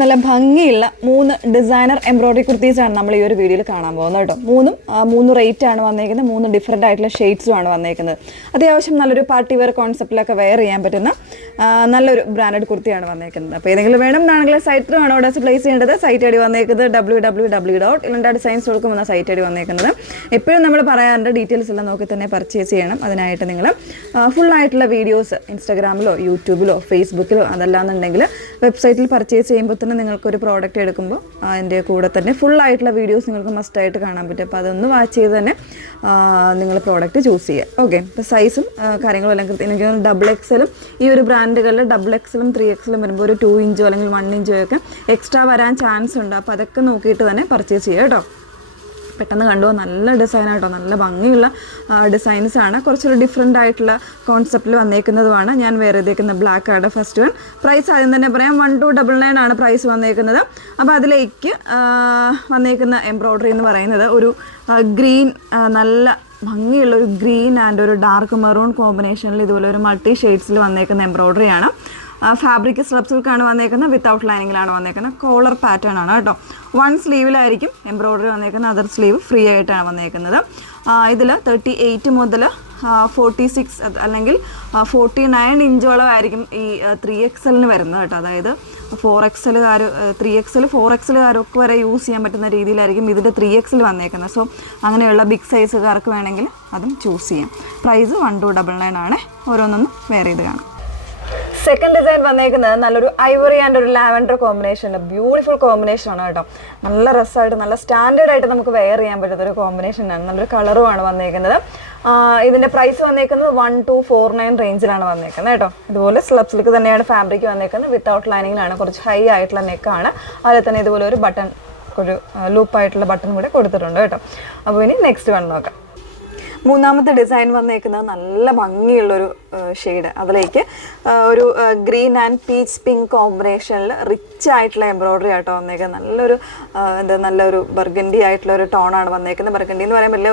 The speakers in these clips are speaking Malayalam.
നല്ല ഭംഗിയുള്ള 3 ഡിസൈനർ എംബ്രോയിഡറി കുർത്തീസാണ് നമ്മൾ ഈ ഒരു വീഡിയോയിൽ കാണാൻ പോകുന്നത് കേട്ടോ. മൂന്ന് റേറ്റ് ആണ് വന്നേക്കുന്നത്. 3 ഡിഫറെൻ്റ് ആയിട്ടുള്ള ഷെയ്ഡ്സും ആണ് വന്നേക്കുന്നത്. അത്യാവശ്യം നല്ലൊരു പാർട്ടി വെയർ കോൺസെപ്റ്റിലൊക്കെ വെയർ ചെയ്യാൻ പറ്റുന്ന നല്ലൊരു ബ്രാൻഡഡ് കുർത്തിയാണ് വന്നേക്കുന്നത്. അപ്പോൾ ഏതെങ്കിലും വേണമെന്നാണെങ്കിൽ സൈറ്റ് ത്രൂ ആണ് ഓർഡേഴ്സ് പ്ലേസ് ചെയ്യേണ്ടത്. സൈറ്റ് ഐ ഡി വന്നേക്കുന്നത് www.ilandadesigns.com എന്ന സൈറ്റ് ഐ ഡി വന്നേക്കുന്നത്. എപ്പോഴും നമ്മൾ പറയാറുണ്ട് ഡീറ്റെയിൽസ് എല്ലാം നോക്കി തന്നെ പർച്ചേസ് ചെയ്യണം. അതിനായിട്ട് നിങ്ങൾ ഫുള്ളായിട്ടുള്ള വീഡിയോസ് ഇൻസ്റ്റാഗ്രാമിലോ യൂട്യൂബിലോ ഫേസ്ബുക്കിലോ അതല്ലാന്നുണ്ടെങ്കിൽ വെബ്സൈറ്റിൽ പർച്ചേസ് ചെയ്യുമ്പോൾ തന്നെ നിങ്ങൾക്കൊരു പ്രോഡക്റ്റ് എടുക്കുമ്പോൾ അതിൻ്റെ കൂടെ തന്നെ ഫുള്ളായിട്ടുള്ള വീഡിയോസ് നിങ്ങൾക്ക് മസ്റ്റായിട്ട് കാണാൻ പറ്റും. അപ്പോൾ അതൊന്ന് വാച്ച് ചെയ്ത് തന്നെ നിങ്ങൾ പ്രോഡക്റ്റ് ചൂസ് ചെയ്യുക. ഓക്കെ, ഇപ്പോൾ സൈസും കാര്യങ്ങളും എല്ലാം കൃത്യം. എനിക്ക് തോന്നുന്നു XXL ഈ ഒരു ബ്രാൻഡുകളിൽ XXL 3XL വരുമ്പോൾ ഒരു 2 ഇഞ്ചോ അല്ലെങ്കിൽ 1 ഇഞ്ചോ ഒക്കെ എക്സ്ട്രാ വരാൻ ചാൻസ് ഉണ്ട്. അപ്പോൾ അതൊക്കെ നോക്കിയിട്ട് തന്നെ പർച്ചേസ് ചെയ്യുക കേട്ടോ. പെട്ടെന്ന് കണ്ടുപോകാൻ നല്ല ഡിസൈനായിട്ടോ, നല്ല ഭംഗിയുള്ള ഡിസൈൻസാണ്. കുറച്ചൊരു ഡിഫറെൻ്റ് ആയിട്ടുള്ള കോൺസെപ്റ്റിൽ വന്നേക്കുന്നതുമാണ്. ഞാൻ വേറെ ചെയ്തേക്കുന്ന ബ്ലാക്ക് ആണ് ഫസ്റ്റ് വൺ. പ്രൈസ് ആദ്യം തന്നെ പറയാം, 1299 ആണ് പ്രൈസ് വന്നേക്കുന്നത്. അപ്പോൾ അതിലേക്ക് വന്നേക്കുന്ന എംബ്രോയ്ഡറി എന്ന് പറയുന്നത് ഒരു ഗ്രീൻ, നല്ല ഭംഗിയുള്ളൊരു ഗ്രീൻ ആൻഡ് ഒരു ഡാർക്ക് മെറൂൺ കോമ്പിനേഷനിൽ ഇതുപോലെ ഒരു മൾട്ടി ഷെയ്ഡ്സിൽ വന്നേക്കുന്ന എംബ്രോയ്ഡറിയാണ്. ഫാബ്രിക് സ്ട്രപ്പ് സിൽക്കാണ് വന്നേക്കുന്നത്. വിത്തൗട്ട് ലൈനിങ്ങിലാണ് വന്നേക്കുന്നത്. കോളർ പാറ്റേൺ ആണ് കേട്ടോ. 1 സ്ലീവിലായിരിക്കും എംബ്രോയ്ഡറി വന്നേക്കുന്നത്. അതർ സ്ലീവ് ഫ്രീ ആയിട്ടാണ് വന്നേക്കുന്നത്. ഇതിൽ 38 മുതൽ 46 അല്ലെങ്കിൽ 49 ഇഞ്ചോളമായിരിക്കും ഈ 3XL വരുന്നത് കേട്ടോ. അതായത് 4XLകാർ 3XL 4XLകാരൊക്കെ വരെ യൂസ് ചെയ്യാൻ പറ്റുന്ന രീതിയിലായിരിക്കും ഇതിൻ്റെ 3XL വന്നേക്കുന്നത്. സോ അങ്ങനെയുള്ള ബിഗ് സൈസുകാർക്ക് വേണമെങ്കിൽ അതും ചൂസ് ചെയ്യാം. പ്രൈസ് 1299 ആണ്. ഓരോന്നൊന്നും വേറെ ഇത് കാണാം. സെക്കൻഡ് ഡിസൈൻ വന്നേക്കുന്നത് നല്ലൊരു ഐവറി ആൻഡ് ഒരു ലാവൻഡർ കോമ്പിനേഷൻ. ബ്യൂട്ടിഫുൾ കോമ്പിനേഷൻ ആണ് കേട്ടോ. നല്ല രസമായിട്ട് നല്ല സ്റ്റാൻഡേർഡ് ആയിട്ട് നമുക്ക് വെയർ ചെയ്യാൻ പറ്റുന്ന ഒരു കോമ്പിനേഷനാണ്. നല്ലൊരു കളറുമാണ് വന്നേക്കുന്നത്. ഇതിൻ്റെ പ്രൈസ് വന്നേക്കുന്നത് 1249 റേഞ്ചിലാണ് വന്നേക്കുന്നത് കേട്ടോ. ഇതുപോലെ സ്ലബ് സിൽക്ക് തന്നെയാണ് ഫാബ്രിക് വന്നേക്കുന്നത്. വിത്തൗട്ട് ലൈനിങ്ങിലാണ്. കുറച്ച് ഹൈ ആയിട്ടുള്ള നെക്കാണ്. അതിൽ തന്നെ ഇതുപോലെ ഒരു ബട്ടൺ, ഒരു ലൂപ്പായിട്ടുള്ള ബട്ടൺ കൂടെ കൊടുത്തിട്ടുണ്ട് കേട്ടോ. അപ്പോൾ ഇനി നെക്സ്റ്റ് വൺ നോക്കാം. മൂന്നാമത്തെ ഡിസൈൻ വന്നേക്കുന്നത് നല്ല ഭംഗിയുള്ളൊരു ഷെയ്ഡ്. അതിലേക്ക് ഒരു ഗ്രീൻ ആൻഡ് പീച്ച് പിങ്ക് കോമ്പിനേഷനിൽ റിച്ച് ആയിട്ടുള്ള എംബ്രോയ്ഡറി ആയിട്ടോ വന്നേക്കുന്നത്. നല്ലൊരു ബർഗൻഡി ആയിട്ടുള്ള ഒരു ടോണാണ് വന്നേക്കുന്നത്. ബർഗൻഡി എന്ന് പറയാൻ പറ്റില്ല,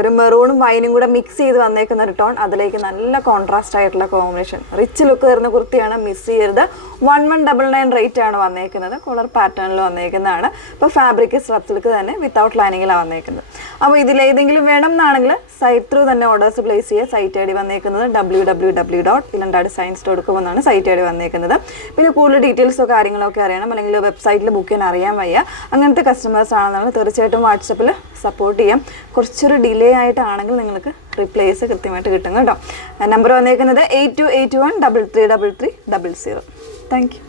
ഒരു മെറൂണും വൈനും കൂടെ മിക്സ് ചെയ്ത് വന്നേക്കുന്ന ഒരു ടോൺ. അതിലേക്ക് നല്ല കോൺട്രാസ്റ്റ് ആയിട്ടുള്ള കോമ്പിനേഷൻ, റിച്ച് ലുക്ക് തരുന്ന കുർത്തിയാണ്. മിസ് ചെയ്യരുത്. 1199 റേറ്റ് ആണ് വന്നേക്കുന്നത്. കോളർ പാറ്റേണിൽ വന്നേക്കുന്നതാണ്. ഇപ്പോൾ ഫാബ്രിക് സ്ട്രപ്പ് സിൽക്ക് തന്നെ വിത്തൗട്ട് ലൈനിങ്ങിലാണ് വന്നേക്കുന്നത്. അപ്പോൾ ഇതിലേതെങ്കിലും വേണം ആണെങ്കിൽ സൈറ്റ് ത്രൂ തന്നെ ഓർഡേഴ്സ് പ്ലേസ് ചെയ്യുക. സൈറ്റ് ഐ ഡി വന്നേക്കുന്നത് www.ilandadesigns.com എന്നാണ് സൈറ്റ് ഐ ഡി വന്നേക്കുന്നത്. പിന്നെ കൂടുതൽ ഡീറ്റെയിൽസോ കാര്യങ്ങളൊക്കെ അറിയണം, അല്ലെങ്കിൽ വെബ്സൈറ്റിൽ ബുക്ക് ചെയ്യാൻ അറിയാൻ വയ്യ, അങ്ങനത്തെ കസ്റ്റമേഴ്സ് ആണെന്നുണ്ടെങ്കിൽ തീർച്ചയായിട്ടും വാട്സപ്പിൽ സപ്പോർട്ട് ചെയ്യാം. കുറച്ചൊരു ഡിലേ ആയിട്ടാണെങ്കിൽ നിങ്ങൾക്ക് റിപ്ലേസ് കൃത്യമായിട്ട് കിട്ടും കേട്ടോ. നമ്പർ വന്നേക്കുന്നത് 8281 333300. Thank you.